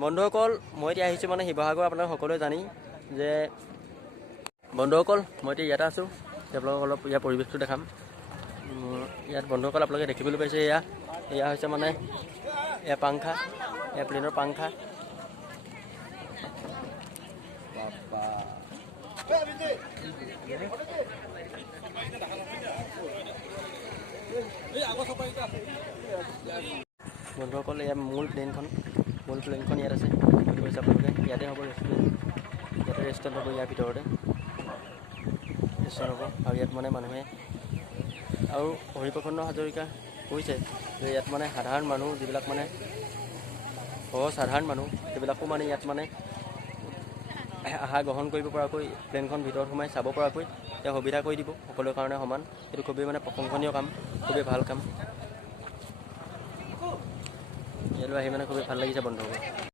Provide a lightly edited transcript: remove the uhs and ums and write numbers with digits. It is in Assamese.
বন্ধুসকল মই এতিয়া আহিছোঁ মানে শিৱসাগৰ আপোনালোক সকলোৱে জানি যে বন্ধুসকল মই এতিয়া ইয়াতে আছোঁ আপোনালোকক অলপ ইয়াৰ পৰিৱেশটো দেখাম ইয়াত বন্ধুসকল আপোনালোকে দেখিবলৈ পাইছে এয়া হৈছে মানে এয়া পাংখা এয়া প্লেনৰ পাংখা বন্ধুসকল এয়া মূল প্লেনখন ইয়াত আছে বুলি কৈছে আপোনালোকে ইয়াতে হ'ব ৰেষ্টুৰেণ্ট হ'ব ইয়াৰ ভিতৰতে ৰেষ্টুৰেণ্ট হ'ব আৰু ইয়াত মানে মানুহে আৰু হৰিপ্ৰসন্ন হাজৰিকা কৈছে যে ইয়াত মানে সাধাৰণ মানুহ যিবিলাক মানে সাধাৰণ মানুহ সেইবিলাকো মানে ইয়াত মানে আহাৰ গ্ৰহণ কৰিব পৰাকৈ প্লেনখন ভিতৰত সোমাই চাব পৰাকৈ তেওঁ সুবিধা কৰি দিব সকলোৰে কাৰণে সমান এইটো খুবেই মানে প্ৰশংসনীয় কাম খুবেই ভাল কাম ইয়ালৈ আহি মানে খুবেই ভাল লাগিছে বন্ধুসকল